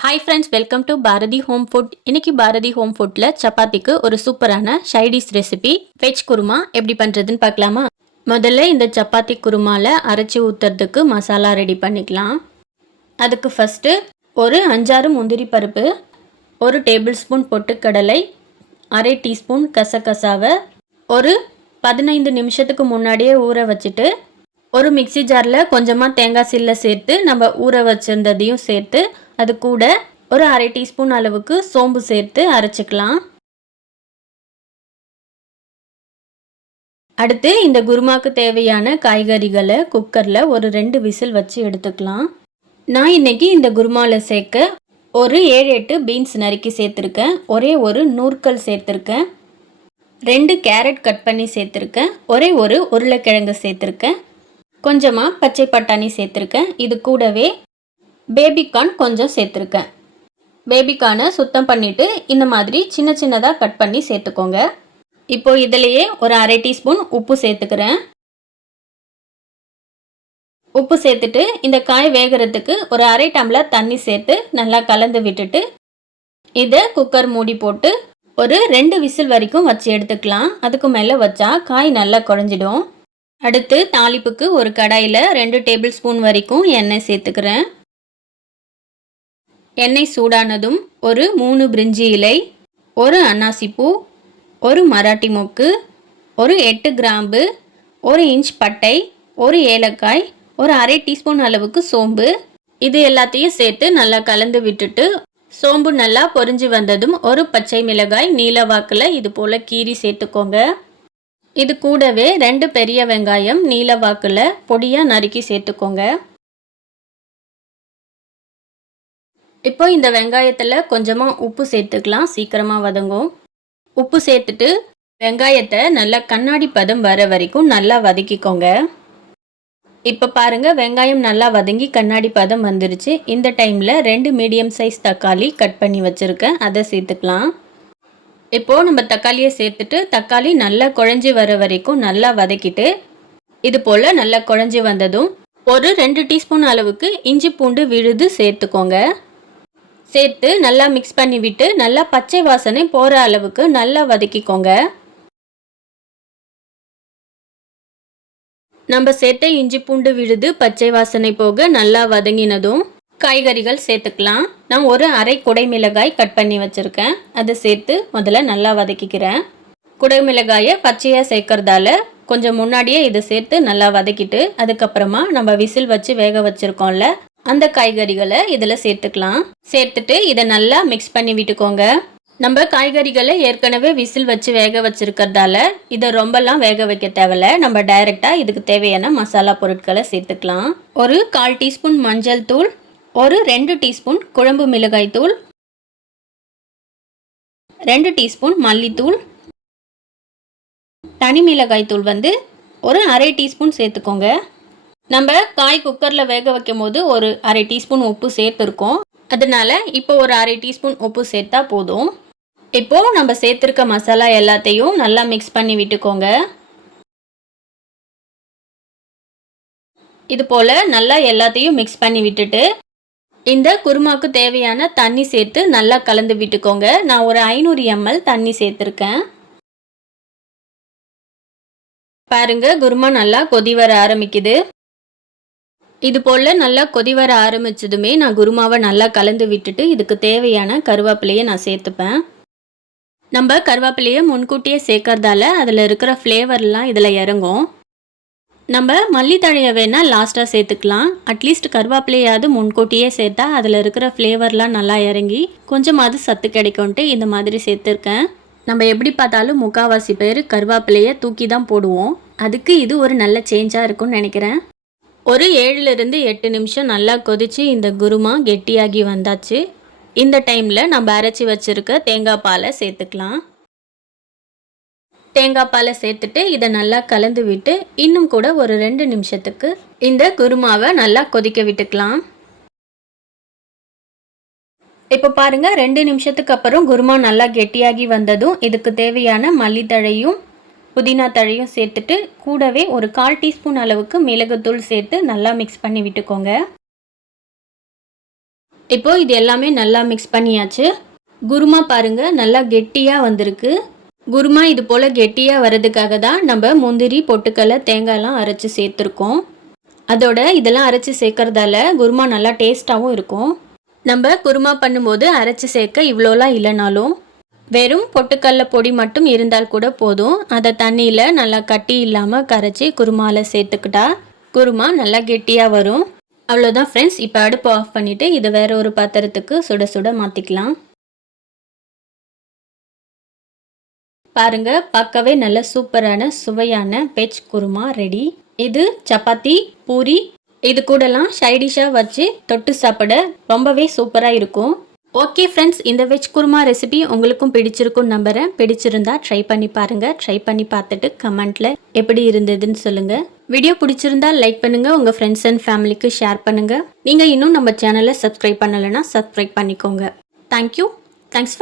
Hi friends welcome to Bharathi home food இன்னைக்கு Bharathi home ஃபுட்டில் சப்பாத்திக்கு ஒரு சூப்பரான ஷைடிஸ் ரெசிபி வெஜ் குருமா எப்படி பண்ணுறதுன்னு பார்க்கலாமா? முதல்ல இந்த சப்பாத்தி குருமாவில் அரைச்சி ஊற்றுறதுக்கு மசாலா ரெடி பண்ணிக்கலாம். அதுக்கு ஃபஸ்ட்டு ஒரு அஞ்சாறு முந்திரி பருப்பு ஒரு டேபிள் ஸ்பூன் பொட்டுக்கடலை அரை டீஸ்பூன் கசகசாவை ஒரு பதினைந்து நிமிஷத்துக்கு முன்னாடியே ஊற வச்சுட்டு ஒரு மிக்ஸி ஜாரில் கொஞ்சமாக தேங்காய் சில்லை சேர்த்து நம்ம ஊற வச்சிருந்ததையும் சேர்த்து அது கூட ஒரு அரை டீஸ்பூன் அளவுக்கு சோம்பு சேர்த்து அரைச்சிக்கலாம். அடுத்து இந்த குருமாக்கு தேவையான காய்கறிகளை குக்கரில் ஒரு ரெண்டு விசில் வச்சு எடுத்துக்கலாம். நான் இன்னைக்கு இந்த குருமாவில் சேர்க்க ஒரு ஏழு எட்டு பீன்ஸ் நறுக்கி சேர்த்துருக்கேன். ஒரே ஒரு நூற்கல் சேர்த்துருக்கேன். ரெண்டு கேரட் கட் பண்ணி சேர்த்துருக்கேன். ஒரே ஒரு உருளைக்கிழங்கு சேர்த்துருக்கேன். கொஞ்சமாக பச்சை பட்டாணி சேர்த்துருக்கேன். இது கூடவே பேபிகார்ன் கொஞ்சம் சேர்த்துருக்கேன். பேபிகார்னை சுத்தம் பண்ணிவிட்டு இந்த மாதிரி சின்ன சின்னதாக கட் பண்ணி சேர்த்துக்கோங்க. இப்போ இதிலையே ஒரு அரை டீஸ்பூன் உப்பு சேர்த்துக்கிறேன். உப்பு சேர்த்துட்டு இந்த காய் வேகிறதுக்கு ஒரு அரை டம்ளர் தண்ணி சேர்த்து நல்லா கலந்து விட்டுட்டு இதை குக்கர் மூடி போட்டு ஒரு ரெண்டு விசில் வரைக்கும் வச்சு எடுத்துக்கலாம். அதுக்கு மேலே வச்சா காய் நல்லா குழஞ்சிடும். அடுத்து தாளிப்புக்கு ஒரு கடாயில் ரெண்டு டேபிள் ஸ்பூன் வரைக்கும் எண்ணெய் சேர்த்துக்கிறேன். எண்ணெய் சூடானதும் ஒரு மூணு பிரிஞ்சி இலை ஒரு அன்னாசிப்பூ ஒரு மராட்டி மொக்கு ஒரு எட்டு கிராம்பு ஒரு இன்ச் பட்டை ஒரு ஏலக்காய் ஒரு அரை டீஸ்பூன் அளவுக்கு சோம்பு. இது எல்லாத்தையும் சேர்த்து நல்லா கலந்து விட்டுட்டு சோம்பு நல்லா பொரிஞ்சு வந்ததும் ஒரு பச்சை மிளகாய் நீல வாக்கில் இது போல் கீரி சேர்த்துக்கோங்க. இது கூடவே ரெண்டு பெரிய வெங்காயம் நீல வாக்கில் பொடியாக நறுக்கி சேர்த்துக்கோங்க. இப்போ இந்த வெங்காயத்தில் கொஞ்சமாக உப்பு சேர்த்துக்கலாம். சீக்கிரமாக வதங்கும். உப்பு சேர்த்துட்டு வெங்காயத்தை நல்லா கண்ணாடி பதம் வர வரைக்கும் நல்லா வதக்கிக்கோங்க. இப்போ பாருங்கள் வெங்காயம் நல்லா வதங்கி கண்ணாடி பதம் வந்துருச்சு. இந்த டைமில் ரெண்டு மீடியம் சைஸ் தக்காளி கட் பண்ணி வச்சுருக்கேன். அதை சேர்த்துக்கலாம். இப்போது நம்ம தக்காளியை சேர்த்துட்டு தக்காளி நல்லா குழஞ்சி வர வரைக்கும் நல்லா வதக்கிட்டு இது போல் நல்லா குழஞ்சி வந்ததும் ஒரு ரெண்டு டீஸ்பூன் அளவுக்கு இஞ்சி பூண்டு விழுது சேர்த்துக்கோங்க. சேர்த்து நல்லா மிக்ஸ் பண்ணி விட்டு நல்லா பச்சை வாசனை போகிற அளவுக்கு நல்லா வதக்கிக்கோங்க. நம்ம சேர்த்த இஞ்சி பூண்டு விழுது பச்சை வாசனை போக நல்லா வதங்கினதும் காய்கறிகள் சேர்த்துக்கலாம். நான் ஒரு அரை குடை மிளகாய் கட் பண்ணி வச்சுருக்கேன். அதை சேர்த்து முதல்ல நல்லா வதக்கிக்கிறேன். குடை மிளகாயை பச்சையாக சேர்க்கறதால கொஞ்சம் முன்னாடியே இதை சேர்த்து நல்லா வதக்கிட்டு அதுக்கப்புறமா நம்ம விசில் வச்சு வேக வச்சுருக்கோம்ல அந்த காய்கறிகளை இதில் சேர்த்துக்கலாம். சேர்த்துட்டு இதை நல்லா மிக்ஸ் பண்ணி விட்டுக்கோங்க. நம்ம காய்கறிகளை ஏற்கனவே விசில் வச்சு வேக வச்சிருக்கிறதால இதை ரொம்பலாம் வேக வைக்க தேவையில்ல. நம்ம டைரெக்டாக இதுக்கு தேவையான மசாலா பொருட்களை சேர்த்துக்கலாம். ஒரு கால் டீஸ்பூன் மஞ்சள் தூள் ஒரு ரெண்டு டீஸ்பூன் குழம்பு மிளகாய் தூள் ரெண்டு டீஸ்பூன் மல்லித்தூள் தனி மிளகாய் தூள் வந்து ஒரு அரை டீஸ்பூன் சேர்த்துக்கோங்க. நம்ம காய் குக்கரில் வேக வைக்கும் போது ஒரு அரை டீஸ்பூன் உப்பு சேர்த்துருக்கோம் அதனால இப்போ ஒரு அரை டீஸ்பூன் உப்பு சேர்த்தா போதும். இப்போது நம்ம சேர்த்துருக்க மசாலா எல்லாத்தையும் நல்லா மிக்ஸ் பண்ணி விட்டுக்கோங்க. இது போல் நல்லா எல்லாத்தையும் மிக்ஸ் பண்ணி விட்டுட்டு இந்த குருமாக்கு தேவையான தண்ணி சேர்த்து நல்லா கலந்து விட்டுக்கோங்க. நான் ஒரு ஐநூறு எம்எல் தண்ணி சேர்த்துருக்கேன். பாருங்க குருமா நல்லா கொதி வர ஆரம்பிக்குது. இது போல் நல்லா கொதி வர ஆரம்பிச்சதுமே நான் குருமாவை நல்லா கலந்து விட்டுட்டு இதுக்கு தேவையான கருவேப்பிலையை நான் சேர்த்துப்பேன். நம்ம கருவேப்பிலையை முன்கூட்டியே சேர்க்கறதால அதில் இருக்கிற ஃப்ளேவர்லாம் இதில் இறங்கும். நம்ம மல்லித்தழையை வேணால் லாஸ்ட்டாக சேர்த்துக்கலாம். அட்லீஸ்ட் கருவேப்பிலையாவது முன்கூட்டியே சேர்த்தா அதில் இருக்கிற ஃப்ளேவர்லாம் நல்லா இறங்கி கொஞ்சமாவது சத்து கிடைக்கும்ன்ட்டு இந்த மாதிரி சேர்த்துருக்கேன். நம்ம எப்படி பார்த்தாலும் முக்கால்வாசி பேர் கருவேப்பிலையை தூக்கி தான் போடுவோம். அதுக்கு இது ஒரு நல்ல சேஞ்சாக இருக்கும்னு நினைக்கிறேன். ஒரு ஏழுலேருந்து எட்டு நிமிஷம் நல்லா கொதித்து இந்த குருமா கெட்டியாகி வந்தாச்சு. இந்த டைமில் நம்ம அரைச்சி வச்சுருக்க தேங்காய் பாலை சேர்த்துக்கலாம். தேங்காய் பாலை சேர்த்துட்டு இதை நல்லா கலந்து விட்டு இன்னும் கூட ஒரு ரெண்டு நிமிஷத்துக்கு இந்த குருமாவை நல்லா கொதிக்க விட்டுக்கலாம். இப்போ பாருங்கள் ரெண்டு நிமிஷத்துக்கு அப்புறம் குருமா நல்லா கெட்டியாகி வந்ததும் இதுக்கு தேவையான மல்லித்தழையும் புதினா தழையும் சேர்த்துட்டு கூடவே ஒரு கால் டீஸ்பூன் அளவுக்கு மிளகுத்தூள் சேர்த்து நல்லா மிக்ஸ் பண்ணி விட்டுக்கோங்க. இப்போ இது எல்லாமே நல்லா மிக்ஸ் பண்ணியாச்சு. குருமா பாருங்க நல்லா கெட்டியாக வந்திருக்கு. குருமா இது போல் கெட்டியாக வர்றதுக்காக தான் நம்ம முந்திரி பொட்டுக்கடலை தேங்காயெல்லாம் அரைச்சி சேர்த்துருக்கோம். அதோட இதெல்லாம் அரைச்சி சேர்க்கறதால குருமா நல்லா டேஸ்ட்டாகவும் இருக்கும். நம்ம குருமா பண்ணும்போது அரைச்சி சேர்க்க இவ்வளோலாம் இல்லைனாலும் வெறும் பொட்டுக்கடல பொடி மட்டும் இருந்தால் கூட போதும். அதை தண்ணியில் நல்லா கட்டி இல்லாமல் கரைச்சி குருமாவில் சேர்த்துக்கிட்டா குருமா நல்லா கெட்டியாக வரும். அவ்வளோதான் ஃப்ரெண்ட்ஸ் இப்போ அடுப்பு ஆஃப் பண்ணிவிட்டு இதை வேற ஒரு பாத்திரத்துக்கு சுட சுட மாற்றிக்கலாம் பாருங்க பார்க்கவே நல்ல சூப்பரான சுவையான வெஜ் குருமா ரெடி இது சப்பாத்தி பூரி இது கூடலாம் சைடிஷாக வச்சு தொட்டு சாப்பிட ரொம்பவே சூப்பராக இருக்கும். ஓகே ஃப்ரெண்ட்ஸ் இந்த வெஜ் குருமா ரெசிபி உங்களுக்கும் பிடிச்சிருக்கும் நம்புறேன். பிடிச்சிருந்தா ட்ரை பண்ணி பாருங்கள் ட்ரை பண்ணி பார்த்துட்டு கமெண்ட்டில் எப்படி இருந்ததுன்னு சொல்லுங்கள் வீடியோ பிடிச்சிருந்தா லைக் பண்ணுங்கள் உங்கள் ஃப்ரெண்ட்ஸ் அண்ட் ஃபேமிலிக்கு ஷேர் பண்ணுங்க. நீங்கள் இன்னும் நம்ம சேனலை சப்ஸ்கிரைப் பண்ணலைன்னா சப்ஸ்கிரைப் பண்ணிக்கோங்க. Thank you thanks for